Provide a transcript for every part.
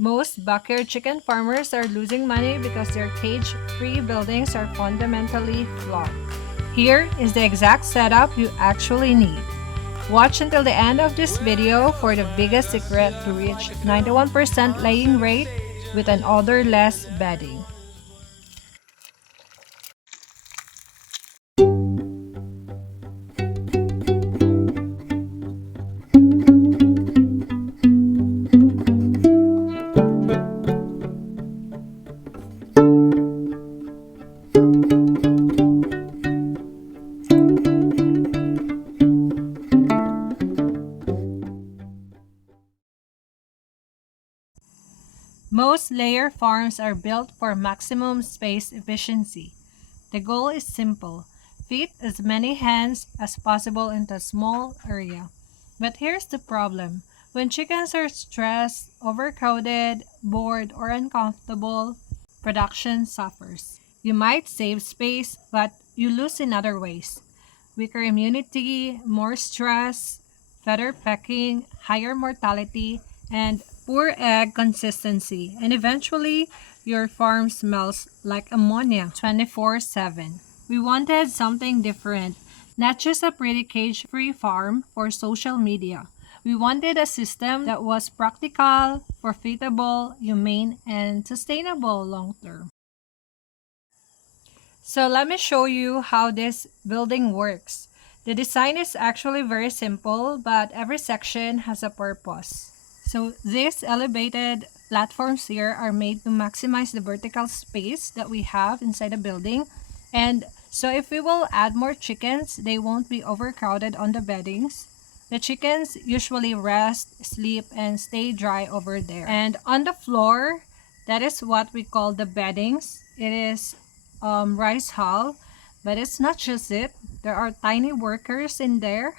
Most backyard chicken farmers are losing money because their cage-free buildings are fundamentally flawed. Here is the exact setup you actually need. Watch until the end of this video for the biggest secret to reach 91% laying rate with an odorless bedding. Most layer farms are built for maximum space efficiency. The goal is simple: fit as many hens as possible into a small area. But here's the problem. When chickens are stressed, overcrowded, bored, or uncomfortable, production suffers. You might save space, but you lose in other ways. Weaker immunity, more stress, feather pecking, higher mortality, and poor egg consistency. And eventually, your farm smells like ammonia 24/7. We wanted something different, not just a pretty cage-free farm for social media. We wanted a system that was practical, profitable, humane, and sustainable long term. So let me show you how this building works. The design is actually very simple, but every section has a purpose. So these elevated platforms here are made to maximize the vertical space that we have inside the building. And so if we will add more chickens, they won't be overcrowded on the beddings. The chickens usually rest, sleep, and stay dry over there. And on the floor, that is what we call the beddings. It is rice hull, but it's not just it. There are tiny workers in there,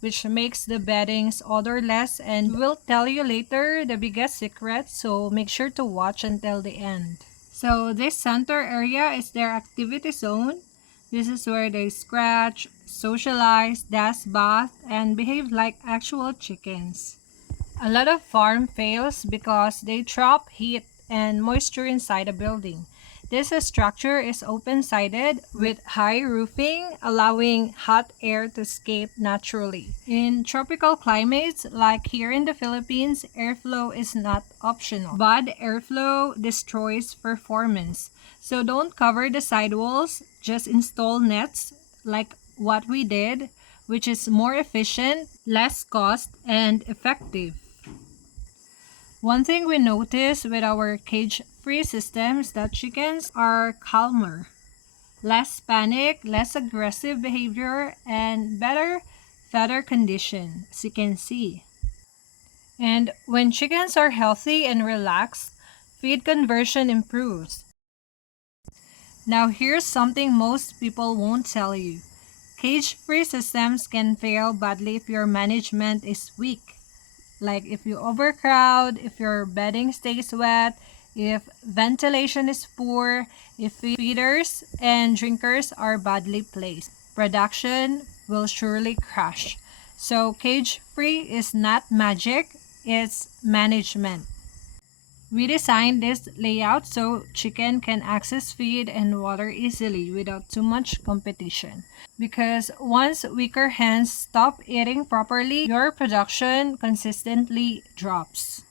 which makes the beddings odorless, and we'll tell you later the biggest secret, so make sure to watch until the end. So this center area is their activity zone. This is where they scratch, socialize, dust bath, and behave like actual chickens. A lot of farm fails because they trap heat and moisture inside a building. This structure is open-sided with high roofing, allowing hot air to escape naturally. In tropical climates, like here in the Philippines, airflow is not optional. Bad airflow destroys performance. So don't cover the sidewalls, just install nets like what we did, which is more efficient, less cost, and effective. One thing we notice with our cage-free system is that chickens are calmer, less panic, less aggressive behavior, and better feather condition, as you can see. And when chickens are healthy and relaxed, feed conversion improves. Now here's something most people won't tell you. Cage-free systems can fail badly if your management is weak. Like if you overcrowd, if your bedding stays wet, if ventilation is poor, if feeders and drinkers are badly placed, production will surely crash. So cage-free is not magic, it's management. We designed this layout so chicken can access feed and water easily without too much competition. Because once weaker hens stop eating properly, your production consistently drops.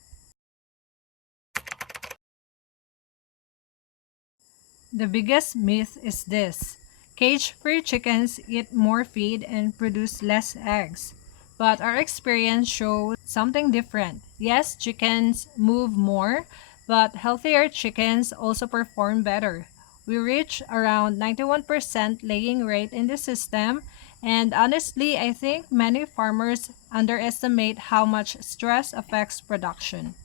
The biggest myth is this: cage-free chickens eat more feed and produce less eggs. But our experience shows something different. Yes, chickens move more, but healthier chickens also perform better. We reach around 91% laying rate in the system, and honestly, I think many farmers underestimate how much stress affects production.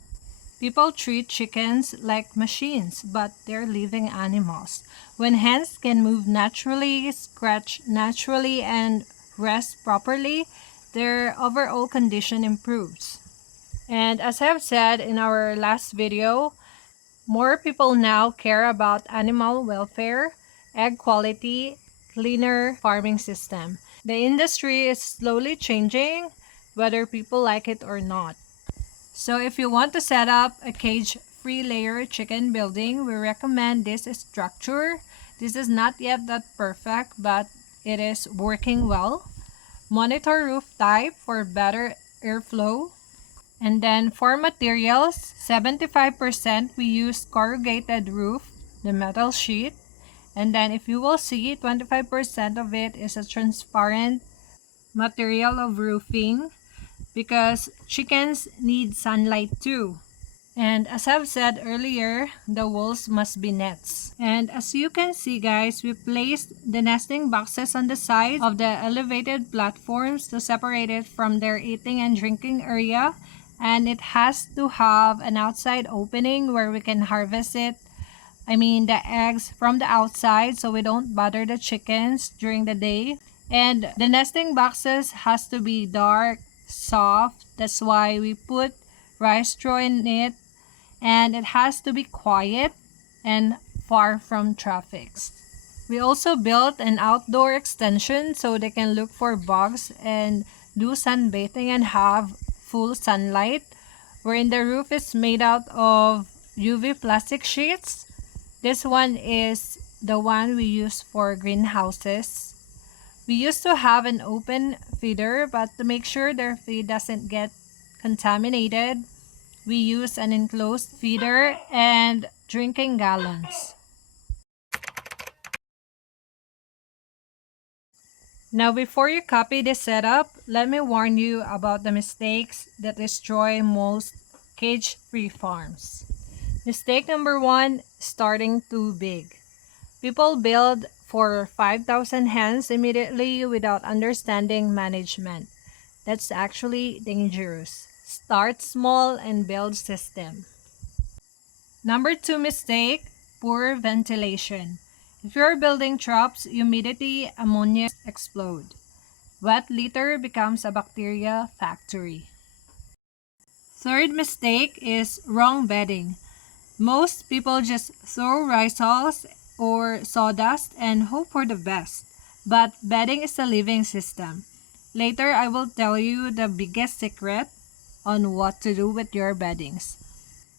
People treat chickens like machines, but they're living animals. When hens can move naturally, scratch naturally, and rest properly, their overall condition improves. And as I've said in our last video, more people now care about animal welfare, egg quality, cleaner farming system. The industry is slowly changing, whether people like it or not. So if you want to set up a cage-free layer chicken building, we recommend this structure. This is not yet that perfect, but it is working well. Monitor roof type for better airflow. And then for materials, 75% we use corrugated roof, the metal sheet. And then if you will see, 25% of it is a transparent material of roofing because chickens need sunlight too. And as I've said earlier, the walls must be nets. And as you can see guys, we placed the nesting boxes on the sides of the elevated platforms to separate it from their eating and drinking area. And it has to have an outside opening where we can harvest it. The eggs from the outside so we don't bother the chickens during the day. And the nesting boxes has to be dark, soft. That's why we put rice straw in it. And it has to be quiet and far from traffic. We also built an outdoor extension so they can look for bugs and do sunbathing and have full sunlight. Wherein the roof is made out of UV plastic sheets. This one is the one we use for greenhouses. We used to have an open feeder, but to make sure their feed doesn't get contaminated, we use an enclosed feeder and drinking gallons. Now before you copy this setup, let me warn you about the mistakes that destroy most cage-free farms. Mistake number 1, starting too big. People build for 5,000 hens immediately without understanding management. That's actually dangerous. Start small and build system. Number 2 mistake, poor ventilation. If you're building traps, humidity, ammonia explode. Wet litter becomes a bacteria factory. Third mistake is wrong bedding. Most people just throw rice hulls or sawdust and hope for the best. But bedding is a living system. Later, I will tell you the biggest secret on what to do with your beddings.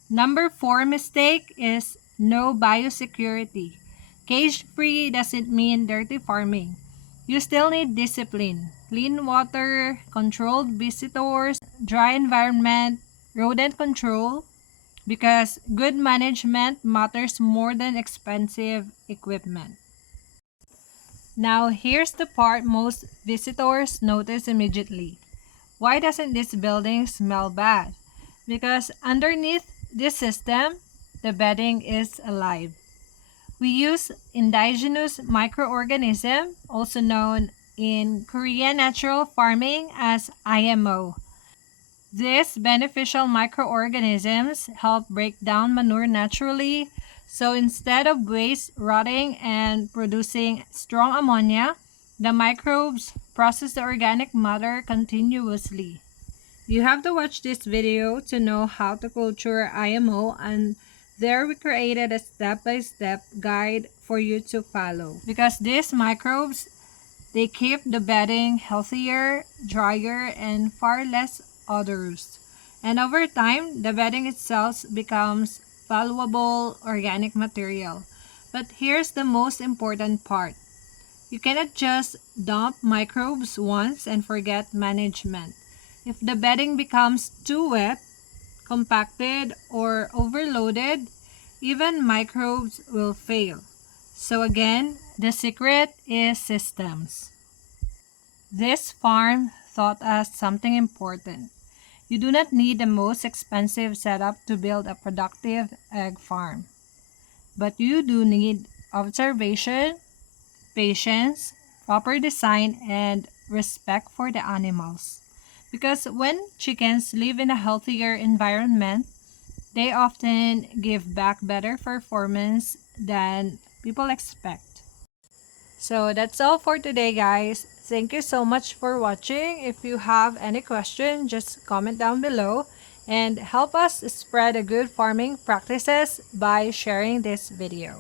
Number 4 mistake is no biosecurity. Cage-free doesn't mean dirty farming. You still need discipline, clean water, controlled visitors, dry environment, rodent control, because good management matters more than expensive equipment. Now, here's the part most visitors notice immediately. Why doesn't this building smell bad? Because underneath this system, the bedding is alive. We use indigenous microorganism, also known in Korean natural farming as IMO. These beneficial microorganisms help break down manure naturally, so instead of waste rotting and producing strong ammonia, the microbes process the organic matter continuously. You have to watch this video to know how to culture IMO, and there we created a step-by-step guide for you to follow. Because these microbes, they keep the bedding healthier, drier, and far less odorous. And over time, the bedding itself becomes valuable organic material. But here's the most important part. You cannot just dump microbes once and forget management. If the bedding becomes too wet, compacted, or overloaded, even microbes will fail. So again, the secret is systems. This farm taught us something important. You do not need the most expensive setup to build a productive egg farm. But you do need observation, patience, proper design, and respect for the animals. Because when chickens live in a healthier environment, they often give back better performance than people expect. So that's all for today, guys. Thank you so much for watching. If you have any question, just comment down below and help us spread the good farming practices by sharing this video.